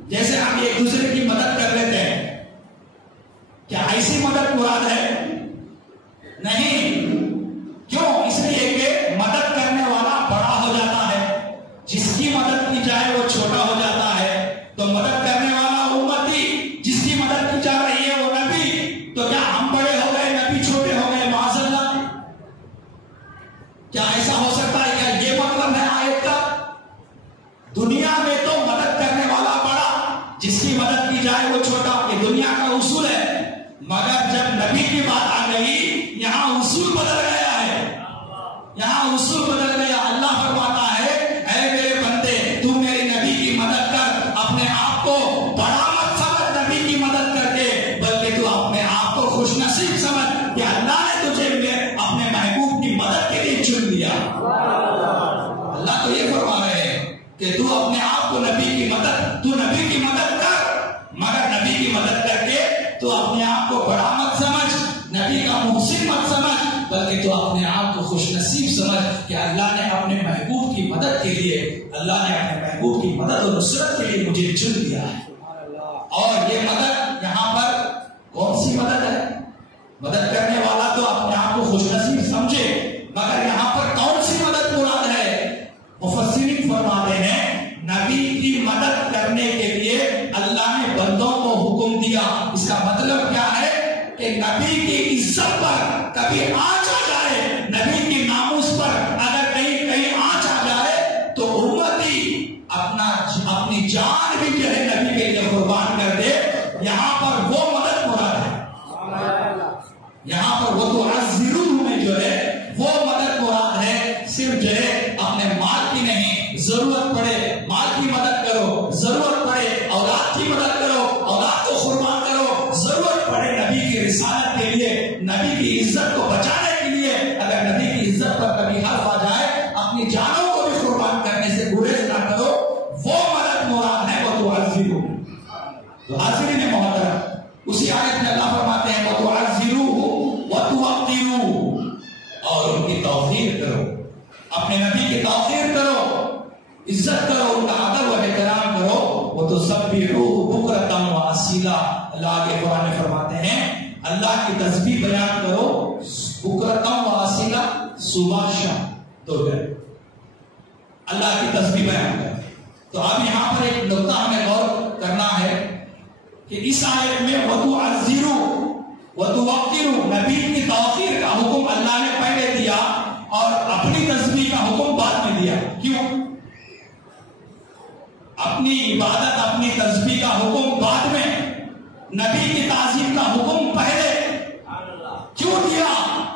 جیسے ہم ایک دوسرے کی مدد کر لیتے ہیں، کیا ایسی مدد مراد ہے؟ نہیں۔ کیوں؟ اس لیے کہ مدد کرنے والا بڑا ہو جاتا ہے، جس کی مدد کی جائے وہ چھوٹا ہو جاتا ہے۔ تو مدد کرنے والا امتی، جس کی مدد کی جا رہی ہے وہ نبی، تو کیا ہم بڑے ہو گئے نبی چھوٹے ہو گئے؟ معاذ اللہ، کیا ایسا ہو سکتا ہے؟ کیا یہ مطلب ہے آیت کا؟ دنیا میں تو مدد کرنے والا بڑا، جس کی مدد کی جائے وہ چھوٹا، یہ دنیا کا اصول ہے۔ مگر جب نبی کی بات آ گئی، یہاں اصول بدل گیا ہے، یہاں اصول بدل گیا۔ اللہ فرماتا ہے اے میرے بندے، تو میری نبی کی مدد کر، اپنے آپ کو بڑا مت سمجھ نبی کی مدد کر کے، بلکہ تو اپنے آپ کو خوش نصیب سمجھ کہ اللہ نے تجھے اپنے محبوب کی مدد کے لیے چن لیا۔ اللہ تو یہ فرما رہے ہیں کہ تو اپنے آپ کو نبی کی مدد، تو نبی کی مدد کر، مگر نبی کی مدد کر کے تو اپنے آپ کو بڑا مت سمجھ، نبی کا محسن مت سمجھ، بلکہ تو اپنے آپ کو خوش نصیب سمجھ کہ اللہ نے اپنے محبوب کی مدد کے لیے، اللہ نے اپنے محبوب کی مدد اور نصرت کے لیے مجھے چن لیا ہے۔ اور یہ مدد یہاں پر کون سی مدد ہے؟ مدد کرنے والا تو اپنے آپ کو خوش نصیب سمجھے، مگر یہاں پر کون سی مدد مراد ہے؟ مفسرین فرماتے ہیں نبی کی مدد کرنے کے لیے اللہ نے بندوں کو حکم دیا۔ اس کا مطلب کیا ہے کہ نبی کی عزت پر کبھی آنچ آ جائے، نبی کی ناموس پر اگر کہیں آنچ آ جائے تو امت مال بھی جو ہے نبی کے لیے قربان کر دے، یہاں پر وہ مدد مراد ہے، یہاں پر وہ تو عزیروہ میں جو ہے وہ مدد مراد ہے، صرف جو ہے اپنے مال کی نہیں، ضرورت پڑے مال کی مدد کرو، ضرورت پڑے اولاد کی مدد کرو، اولاد کو قربان کرو، ضرورت پڑے نبی کی رسالت کے لیے، نبی کی عزت کو بچانے کے لیے، اگر نبی کی عزت پر کبھی حرف آ جائے اپنی جانوں کو بھی قربان کرنے سے گریز نہ کرو، وہ مدد مراد ہے، وہ تو عزیروہ۔ تو حاضرین محترم، اسی آیت میں اللہ فرماتے ہیں وہ تو عزیروہ وتوقروہ، اور ان کی توقیر کرو، اپنے نبی کی توقیر کرو، عزت کرو، ان کا ادب و احترام کرو، وہ تو سبحوہ بکرۃ و اصیلا۔ اللہ کے قرآن میں فرماتے ہیں اللہ کی تسبیح بیان کرو بکرۃ و اصیلا، صبح شام دو بار اللہ کی تسبیح بیان کرو۔ تو اب یہاں پر ایک نقطہ ہمیں غور کرنا ہے کہ اس آیت میں وتعزروہ وتوقروہ، نبی کی توقیر کا حکم اللہ نے پہلے دیا اور اپنی تسبیح کا حکم بعد میں دیا۔ کیوں؟ اپنی عبادت اپنی تسبیح کا حکم بعد میں، نبی کی تعظیم کا حکم پہلے کیوں دیا؟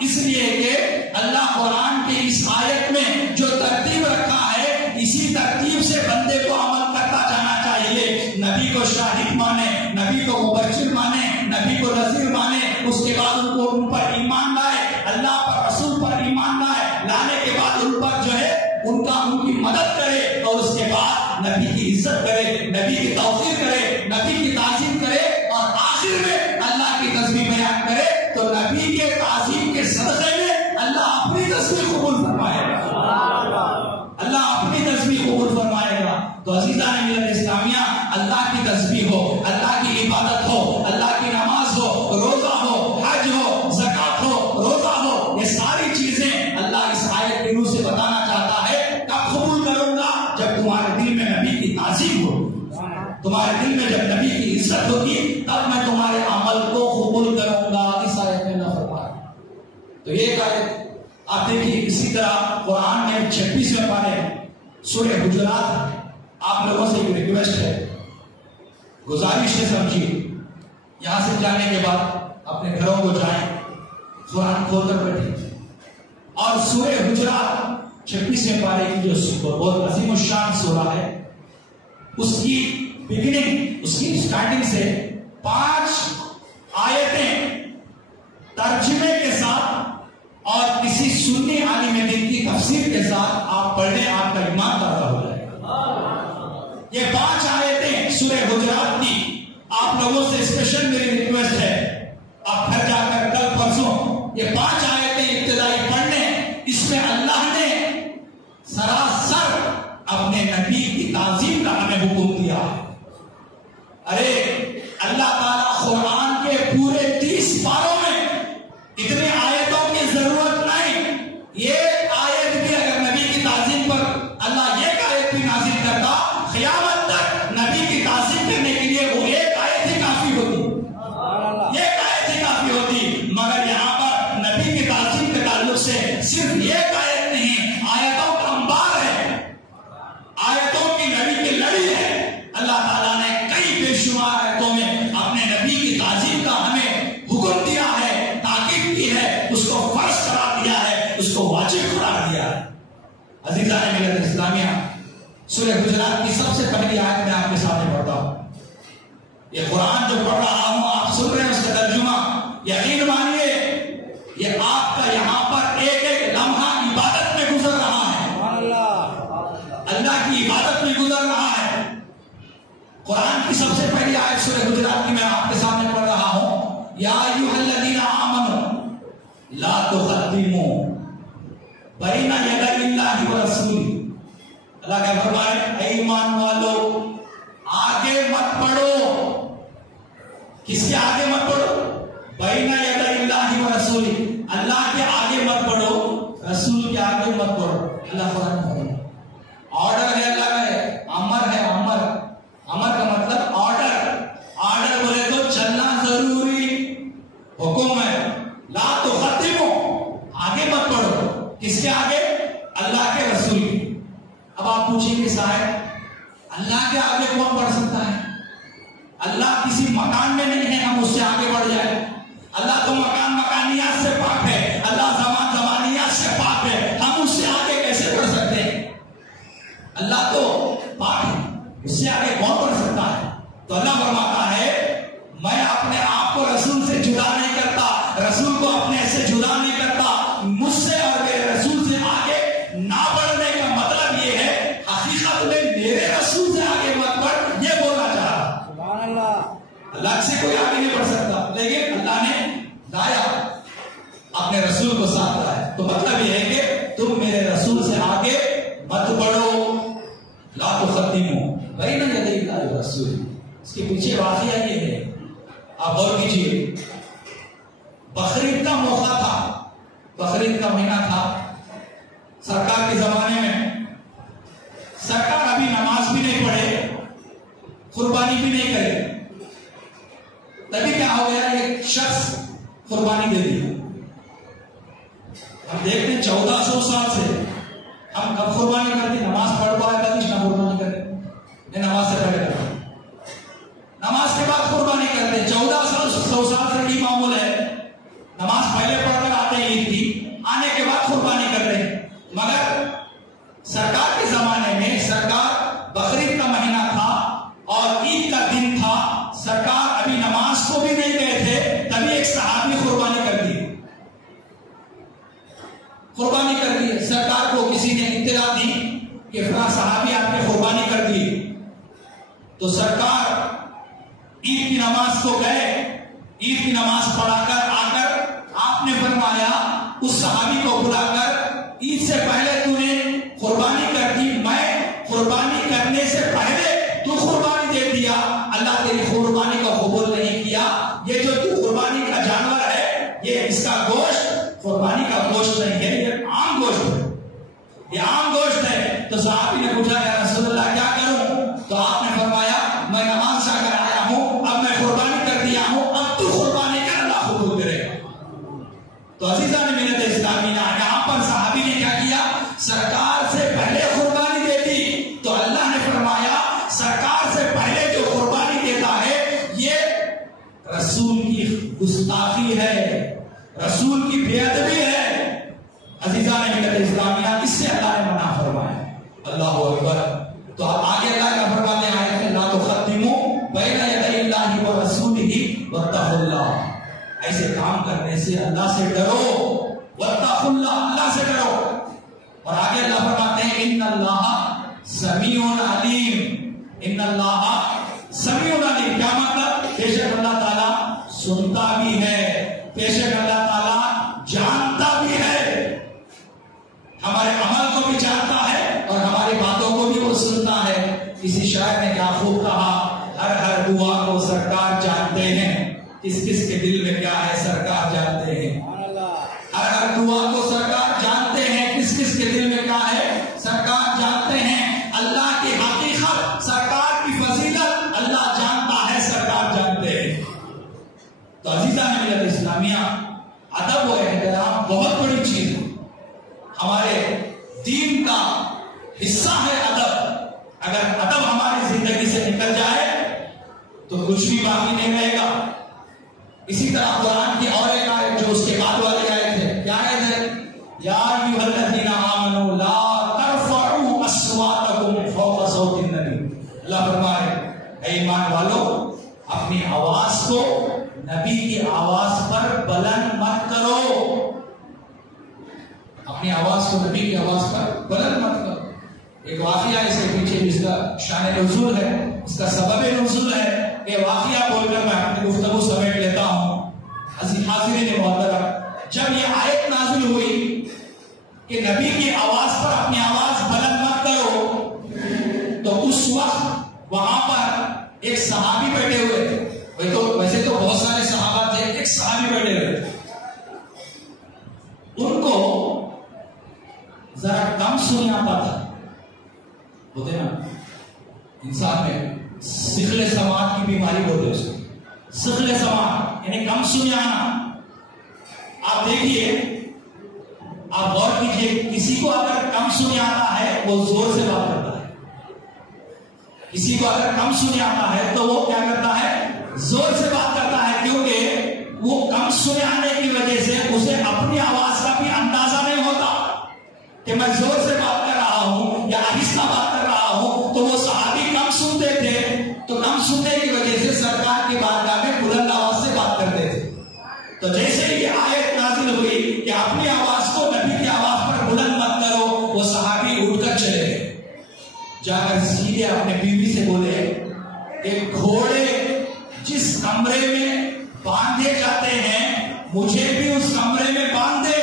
اس لیے کہ اللہ قرآن کی اس آیت میں جو ترتیب رکھا ہے اسی ترتیب سے بندے کو عمل کرتا جانا چاہیے۔ نبی کو شاہد مانے، نبی کو مبشر مانے، نبی کو نذیر مانے، اس کے بعد ان پر ایمان لائے، اللہ پر رسول پر ایمان لانے کے بعد ان پر جو ہے ان کی مدد کرے، اور اس کے بعد نبی کی عزت کرے، نبی کی توقیر کرے، نبی کی تعظیم کرے، اور آخر میں اللہ کی تسبیح بیان کرے۔ تو نبی کے تعظیم کے صدقے میں اللہ اپنی تسبیح قبول فرمائے گا، اللہ اپنی تسبیح قبول فرمائے گا۔ تو عزیزان ملت اسلامیہ، اللہ کی تسبیح ہو، اللہ کی عبادت ہو، اللہ کی نماز ہو، روزہ ہو، حج ہو، زکات ہو، روزہ ہو، یہ ساری چیزیں اللہ اس آیت کے روح سے بتانا چاہتا ہے کب قبول کروں گا؟ جب تمہارے دل میں نبی کی تعظیم ہو، تمہارے دل میں جب نبی کی عزت ہوگی تب میں تمہارے عمل کو قبول کروں گا۔ اس آیت میں نہ فرمایا۔ تو یہ آیت آپ دیکھیے، اسی طرح قرآن میں 26ویں پارے سورہ حجرات، آپ لوگوں سے ایک ریکویسٹ ہے، گزارش ہے، سمجھیے، یہاں سے جانے کے بعد اپنے گھروں کو جائیں، قرآن کھول کر بیٹھیں اور سورہ حجرات 26ویں پارے کی جو بہت عظیم الشان سورہ ہے، اس کی بگننگ، اس کی سٹارٹنگ سے 5 آیتیں ترجمے کے ساتھ اور کسی سنی عالم دین کی تفسیر کے ساتھ آپ پڑھ لیں، آپ کا ایمان تازہ ہو جائے گا۔ یہ 5 آیتیں سورہ حجرات کی آپ لوگوں سے اسپیشل میری ریکویسٹ ہے، آپ گھر جا کر کل پرسوں یہ 5 آیتیں ابتدائی پڑھ لیں۔ اس میں اللہ نے سراسر اپنے نبی کی تعظیم کا ہمیں حکم دیا ہے۔ ارے اللہ تعالیٰ قرآن کے پورے 30 پاروں میں اتنے آیتوں کی ضرورت نہیں، یہ آیت بھی اگر نبی کی تعظیم پر اللہ ایک آیت بھی نازل کرتا، قیامت تک نبی کی تعظیم کرنے کے لیے وہ ایک آیت ہی کافی ہوتی، ایک آیت ہی کافی ہوتی۔ مگر یہاں پر نبی کی تعظیم کے تعلق سے صرف ایک آیت نہیں، آیتوں کا انبار ہے، آیتوں کی نبی کی لڑی ہے۔ اللہ تعالیٰ نے کئی بے شمار آیتوں میں اپنے نبی کی تعظیم کا ہمیں حکم دیا ہے، تاکید کی ہے، اس کو فرض قرار دیا ہے، اس کو واجب قرار دیا ہے۔ عزیزان ملت اسلامیہ، سورہ حجرات کی سب سے پہلی آیت میں آپ کے سامنے پڑھتا ہوں۔ یہ قرآن جو پڑھ رہا ہوں آپ سن رہے ہیں، اس کا ترجمہ یقین مانیے یہ آپ کا یہاں پر ایک ایک لمحہ عبادت میں گزر رہا ہے، اللہ کی عبادت میں گزر رہا ہے۔ قرآن کی سب سے پہلی آیت سورہ حجرات کی میں آپ کے سامنے پڑھ رہا ہوں، یا ایھا الذین آمنوا لا تقدموا بین یدی اللہ ورسولہ۔ اللہ کا فرمائے اے ایمان والو آگے مت پڑھو، کس کے آگے مت پڑھو؟ بین یدی اللہ ورسولہ، اللہ کے آگے مت پڑھو، رسول کے آگے مت پڑھو۔ اللہ قرآن فرمائے آرڈر ہے، اللہ کا ہے، امر ہے، امر، امر کا مطلب آرڈر، آرڈر بولے تو چلنا ضروری حکم ہے۔ لا تقدموا، آگے مت پڑھو، کس کے آگے؟ اللہ کے رسول کے۔ اب آپ پوچھیں گے صاحب اللہ کے آگے کون بڑھ سکتا ہے؟ اللہ کسی مکان میں نہیں ہے ہم اس سے آگے بڑھ جائیں. اللہ تو مکانیات سے پاک ہے. اللہ زمانیات سے پاک ہے. ہم اس سے آگے کیسے بڑھ سکتے ہیں؟ اللہ تو پاک ہے, اس سے آگے کون بڑھ سکتا ہے؟ تو اللہ فرماتا ہے میں اپنے آپ کو رسول سے جدا نہیں کرتا, رسول کو اپنے سے جدا نہیں کرتا. مجھ سے اور میرے رسول سے آگے نہ بڑھنے کا مطلب یہ ہے حقیقت میں میرے رسول سے آگے مت بڑھ, یہ بولنا چاہ رہا. سبحان اللہ. اللہ سے کوئی آگے نہیں بڑھ سکتا, لیکن اللہ نے لایا اپنے رسول کو ساتھ لایا. تو مطلب یہ ہے کہ تم میرے رسول سے آگے مت بڑھو. لا تقدموا بین یدی اللہ ورسولہ. اس کے پیچھے واقعہ یہ ہے, آپ غور کیجیے. بقرعید کا موقع تھا, بقرعید کا مہینہ تھا. سرکار کے زمانے میں سرکار ابھی نماز بھی نہیں پڑھے, قربانی بھی نہیں کرے. تبھی کیا ہو گیا, ایک شخص قربانی دے دیا. ہم دیکھتے ہیں 1400 سال سے ہم کب قربانی کرتے, نماز پڑھ پائے گا نہ قربانی کرے, نہیں نماز سے پہلے کرتے, نماز کے بعد قربانی کرتے. 1400 سال سے یہ معمول ہے, نماز پہلے پڑھ کر آتے ہیں, عید کی آنے کے بعد قربانی کرتے ہیں. مگر سرکار کے زمانے میں سرکار بقرعید کا مہینہ تھا اور عید کا دن تھا, سرکار ابھی نماز کو بھی نہیں گئے تھے, تبھی ایک صحابی قربانی کر دی. قربانی کر دی. سرکار کو کسی نے اطلاع دی کہ فلاں صحابی آپ نے قربانی کر دی. تو سرکار عید کی نماز کو گئے, عید کی نماز پڑھا کر آ کر آپ نے فرمایا اس صحابی کو بلا کر, عید سے پہلے تو نے قربانی کر دی, میں قربانی کرنے سے پہلے تو قربانی دے دیا, اللہ تیری قربانی کو قبول نہیں کیا. یہ جو تو قربانی کا جانور ہے, یہ اس کا گوشت قربانی کا گوشت نہیں ہے, یہ عام گوشت ہے, یہ عام گوشت ہے. تو صحابی نے پوچھا یا رسول اللہ کیا کروں؟ تو آپ نے فرمایا میں نماز سے کر آیا ہوں, اب میں قربانی کر دیا ہوں, اب تو قربانی کر, اللہ قبول کرے گا. تو عزیزان ملت اسلامیہ, یہاں پر صحابی نے کیا کیا, سرکار سے پہلے قربانی دے دی. تو اللہ نے فرمایا سرکار سے پہلے جو قربانی دیتا ہے یہ رسول کی گستاخی ہے, رسول کی بے ادبی ہے. عزیزان ملت اسلامیہ, اس سے اللہ نے منع فرمایا. اللہ اکبر. تو آگے اللہ کا فرماتے ہیں لا تقدموا بین یدی اللہ ورسولہ واتقوا اللہ. ایسے کام کرنے سے اللہ سے ڈرو, واتقوا اللہ, اللہ سے ڈرو. اور آگے اللہ فرماتے ہیں ان اللہ سمیع علیم. ان اللہ سمیع علیم کیا مطلب؟ بے شک اللہ تعالیٰ سنتا بھی ہے, بے شک اللہ تعالیٰ جانتا بھی ہے, ہمارے عمل کو بھی جانتا ہے اور ہماری باتوں کو بھی وہ سنتا ہے. کسی شاعر نے کیا خوب کہا, ہر دعا کو سرکار جانتے ہیں, کس کس کے دل میں کیا ہے سرکار جانتے ہیں. ہر دعا کو سرکار جانتے ہیں, کس کس کے دل میں کیا ہے سرکار جانتے ہیں. اللہ کی حقیقت, سرکار کی فضیلت اللہ جانتا ہے, سرکار جانتے ہیں. تو عزیزان ملت اسلامیہ, ادب و احترام بہت بڑی چیز ہے, ہمارے دین کا حصہ ہے ادب. اگر ادب ہماری زندگی سے نکل جائے تو کچھ بھی باقی نہیں رہے گا. اسی طرح قرآن کی اور ایک آیت جو اس کے بعد والی آیت ہے, کیا آیت ہے, یا ایھا الذین آمنوا لا ترفعوا اصواتکم فوق صوت النبی. اللہ فرمائے اے ایمان والو, اپنی آواز کو نبی کی آواز پر بلند مت کرو, اپنی آواز کو نبی کی آواز پر بلند مت کرو. ایک واقعہ اس کے پیچھے جس کا شان نزول ہے, اس کا سبب نزول ہے, یہ واقعہ بول کر میں اپنی گفتگو سمیٹ لیتا ہوں. حاضرین محترم, جب یہ آیت نازل ہوئی کہ نبی کی آواز پر اپنی آواز بلند مت کرو, تو اس وقت وہاں پر ایک صحابی بیٹھے ہوئے تھے. ویسے تو بہت سارے صحابہ تھے, ایک صحابی بیٹھے ہوئے تھے. ان کو ذرا کم سنی آتا تھا, ہوتے نا انسان میں سخل سماعت کی بیماری ہوتے, اس کو سخل سماعت یعنی کم سنی آنا. آپ دیکھیے, آپ غور کیجئے, کسی کو اگر کم سنی آتا ہے وہ زور سے بات کرتا ہے, کسی کو اگر کم سنے آتا ہے تو وہ کیا کرتا ہے؟ زور سے بات کرتا ہے، کیونکہ وہ کم سنے آنے کی وجہ سے اسے اپنی آواز کا بھی اندازہ نہیں ہوتا کہ میں زور سے بات کر رہا ہوں یا آہستہ بات کر رہا ہوں. تو وہ صحابی کم سنتے تھے، تو کم سننے کی وجہ سے سرکار کی بارگاہ میں بلند آواز سے بات کرتے تھے. تو جیسے ہی یہ آیت نازل ہوئی کہ اپنی آواز کو نبی کی آواز پر بلند مت کرو، وہ صحابی اٹھ کر چلے گئے، جا کر سیدھے اپنے بیوی سے بولے کہ گھوڑے جس کمرے میں باندھے جاتے ہیں مجھے بھی اس کمرے میں باندھ دے.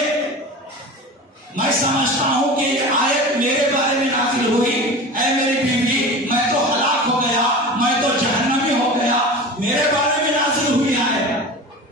میں سمجھتا ہوں کہ یہ آیت میرے بارے میں نازل ہوئی، اے میری بیوی میں تو ہلاک ہو گیا، میں تو جہنمی ہو گیا، میرے بارے میں نازل ہوئی آیت.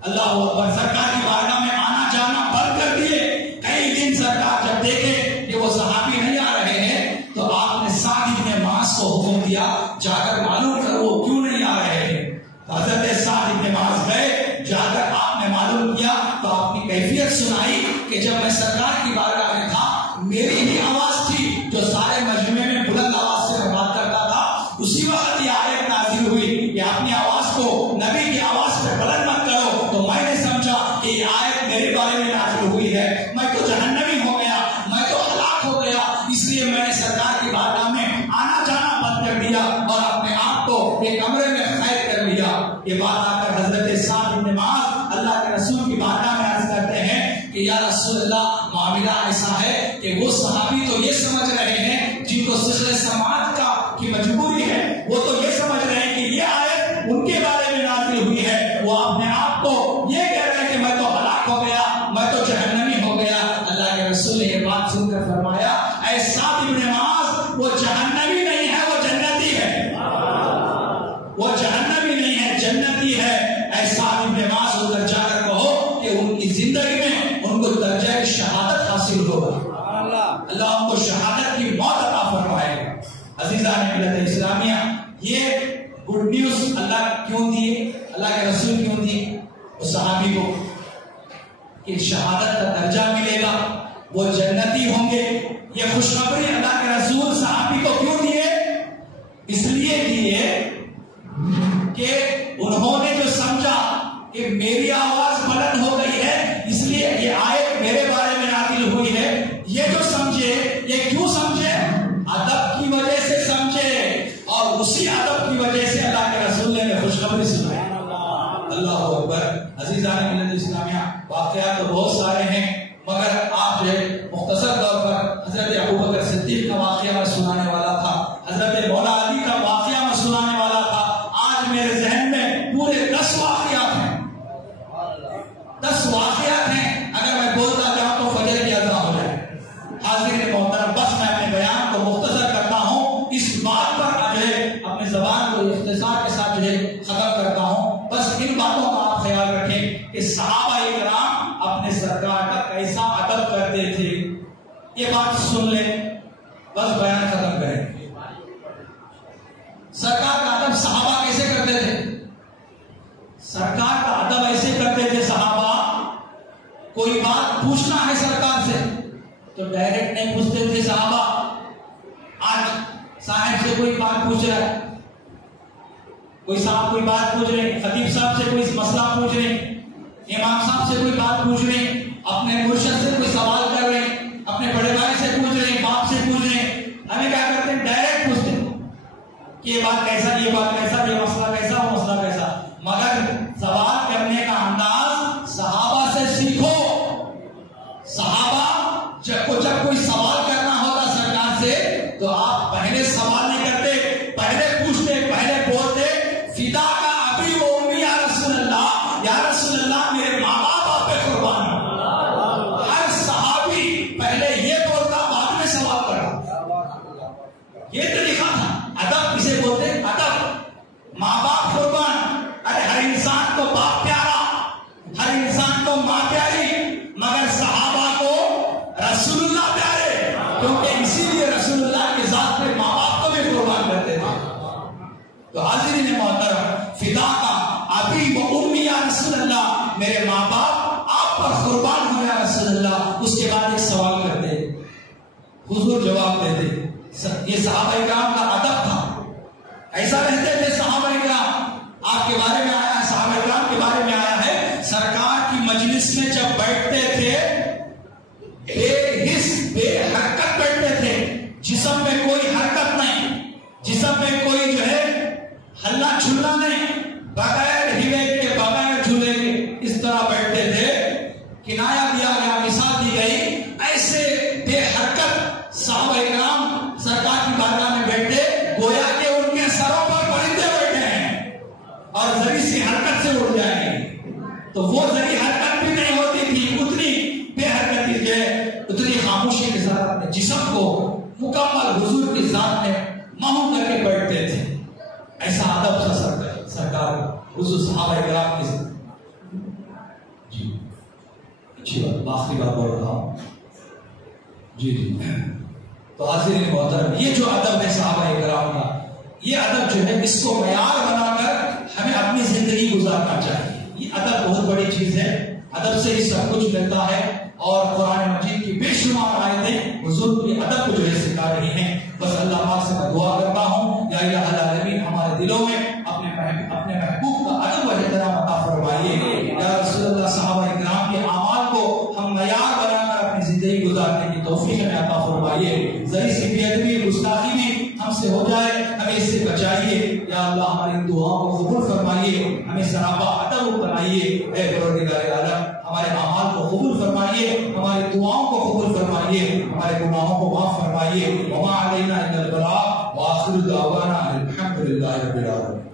اللہ اکبر. سرکار کی بارگاہ میں آنا جانا بند کر دیے. کئی دن سرکار جب دیکھے کہ وہ صحابی نہیں آ رہے ہیں تو آپ نے سعد بن معاذ کو حکم دیا جا کر معلوم کرو وہ کیوں نہیں آ رہے ہیں. حضرت سعد بن معاذ گئے، جا کر آپ نے معلوم کیا تو آپ نے کیفیت سنائی کہ جب میں سرکار کی بارگاہ میں تھا میری ہی آواز تھی جو سارے مجمع میں بلند آواز سے میں بات کرتا تھا. اسی وقت یہ آیت نازل ہوئی کہ اپنی آواز کو نبی کی آواز پہ بلند مت کرو. تو میں نے سمجھا کہ یہ آیت میرے بارے میں نازل ہوئی ہے، میں تو جہنمی ہو گیا، میں تو ہلاک ہو گیا، اس لیے میں نے سرکار کی بارگاہ میں آنا جانا بند کر دیا اور اپنے آپ کو ایک کمرے میں قید کر لیا. یہ بات آ کر حضرت سعد بن معاذ اللہ کے رسول کی بارگاہ میں عرض کرتے ہیں کہ یا رسول اللہ معاملہ ایسا ہے کہ وہ صحابی تو یہ سمجھ رہے ہیں جن کو سجل سماعت کا کی مجبوری ہے، وہ تو یہ سمجھ رہے ہیں کہ یہ آیت ان کے بارے میں نازل ہوئی ہے. وہ اپنے آپ کو یہ کہہ رہے ہیں کہ میں تو ہلاک ہو گیا، میں تو جہنمی ہو گیا. اللہ کے رسول نے یہ بات سن کر فرمایا اے سعد بن معاذ وہ جہنمی نہیں ہے، وہ جنتی ہے. وہ جہنمی نہیں ہے، جنتی ہے. اے سعد بن معاذ ادھر جا کر کہو کہ ان کی زندگی میں ان کو درجہ شہادت حاصل ہوگا، اللہ ان کو شہادت کی موت عطا فرمائے گا. عزیزان ملت اسلامیہ، یہ گڈ نیوز اللہ کیوں دیے، اللہ کے رسول کیوں دیے اس صحابی کو کہ شہادت کا درجہ ملے گا، وہ جنتی ہوں گے. یہ خوشخبری اللہ کے رسول صحابی کو کیوں دیے؟ اس لیے دیے کہ انہوں نے جو سمجھا کہ میری آواز بلند ہو گئی ہے اس لیے یہ آیت میرے بارے میں نازل ہوئی ہے. یہ جو سمجھے، یہ کیوں سمجھے؟ ادب کی وجہ سے سمجھے، اور اسی ادب کی وجہ سے اللہ کے رسول نے خوشخبری سنائی. اللہ اکبر. عزیزان ملت اسلامیہ، واقعات تو بہت سارے ہیں مگر آپ جو ہے مختصر طور پر حضرت ابوبکر صدیق کا واقعہ میں سنانے والا تھا، حضرت مولا علی کا واقعہ میں سنانے والا تھا. آج میرے ذہن میں پورے 10 واقعات ہیں، 10 واقعات ہیں. اگر میں بولتا جاؤں تو فجر کی اذان ہو جائے. حاضرین محترم، بس میں اپنے بیان کو مختصر کرتا ہوں، اس بات پر جو ہے اپنے زبان کو اختصار کے ساتھ جو ہے ختم کرتا ہوں. بس ان باتوں کا آپ خیال رکھیں کہ صحابہ کرام اپنے سرکار کا کیسا ادب کرتے تھے. یہ بات سن لیں، بس بیان ختم کریں. سرکار کا ادب صحابہ کیسے کرتے تھے؟ سرکار کا ادب ایسے کرتے تھے صحابہ، کوئی بات پوچھنا ہے سرکار سے تو ڈائریکٹ نہیں پوچھتے تھے صحابہ. آج صاحب سے کوئی بات پوچھ رہا ہے، کوئی صاحب کوئی بات پوچھ رہے، خطیب صاحب سے کوئی مسئلہ پوچھ رہے، امام صاحب سے کوئی بات پوچھ رہے، اپنے مرشد سے کوئی سوال کر رہے، اپنے بڑے بھائی سے پوچھ رہے، باپ سے پوچھ رہے. ہمیں کیا کرتے ہیں؟ ڈائریکٹ پوچھتے ہیں کہ یہ بات کیسا، یہ بات کیسا، یہ مسئلہ کیسا، وہ مسئلہ کیسا. مگر سوال کرنے کا انداز صحابہ سے سیکھو. صحابہ جب کوئی سوال کرنا ہوتا سرکار سے تو آپ پہلے سوال نہیں کرتے، پہلے پوچھتے، پہلے بولتے فدا کا ابھی و امی یا رسول اللہ، یا رسول اللہ میرے ماں باپ آپ پہ قربان. ہر صحابی پہلے یہ بولتا بعد میں سوال کرتا. یہ طریقہ تھا. ادب کسے بولتے؟ ادب. ماں باپ قربان. ارے ہر انسان کو باپ پیارا، ہر انسان کو ماں پیاری، مگر صحابہ کو رسول اللہ پیارے، کیونکہ اسی لیے رسول اللہ کی ذات پہ ماں باپ کو بھی قربان کرتے تھے. تو حاضرین محترم، فدا کا ابھی و امی یا رسول اللہ، میرے ماں باپ آپ پر قربان ہو یا رسول اللہ. اس کے بعد ایک سوال کرتے، حضور جواب دیتے. یہ صحابہ کرام کا ادب تھا. ایسا رہتے تھے صحابہ کرام. آپ کے بارے میں آیا ہے, صحابہ کرام کے بارے میں آیا ہے, سرکار کی مجلس میں جب بیٹھتے تھے بے حرکت بیٹھتے تھے, جسم میں کوئی حرکت نہیں, جسم میں کوئی جو ہے ہلا چھلنا نہیں, بغیر ہلے کے بغیر جھولے کے اس طرح بیٹھتے تھے. کنایا دیا گیا, مثال دی گئی, ایسے بے حرکت صحابہ کرام سرکار کی بارگاہ میں بیٹھے گویا کہ ان کے سروں پر پرندے بیٹھے ہیں اور ذری سی حرکت سے اڑ جائیں گے. تو وہ ذری حرکت بھی نہیں ہوتی تھی, اتنی بے حرکتی کے, اتنی خاموشی کے ساتھ اپنے جسم کو مکمل حضور کی ذات میں محو کر کے بیٹھتے تھے. ایسا ادب تھا سرکار حضور صحابہ کرام کی. جی اچھی بات, آخری بات بول رہا ہوں. جی تو حاضرین محترم, یہ جو ادب ہے صحابہ کرام کا, یہ ادب جو ہے اس کو معیار بنا کر ہمیں اپنی زندگی گزارنا چاہیے. یہ ادب بہت بڑی چیز ہے, ادب سے ہی سب کچھ ملتا ہے. اور قرآن مجید کی بے شمار آیتیں حضور کی ادب کو جو ہے سکھا رہی ہیں. بس اللہ پاک سے میں دعا کرتا ہوں, یا الہ العالمین ہمارے دلوں میں اپنے محبوب کا ادب و احترام عطا فرمائیے. یا رسول اللہ, صحابہ کرام کے اعمال کو ہم معیار بنا کر اپنی زندگی گزارنے کی توفیق ہمیں عطا فرمائیے. ذرا سی بے ادبی گستاخی بھی ہم سے ہو جائے, ہمیں اس سے بچائیے. یا اللہ ہماری دعاؤں کو قبول فرمائیے, ہمیں سراپا ادب بنائیے. اے پروردگار عالم, ہمارے اعمال کو قبول فرمائیے, ہماری دعاؤں کو قبول فرمائیے, ہمارے گناہوں کو معاف فرمائیے. وما علینا الا البلاغ, وآخر دعوانا الحمد للہ رب العالمین.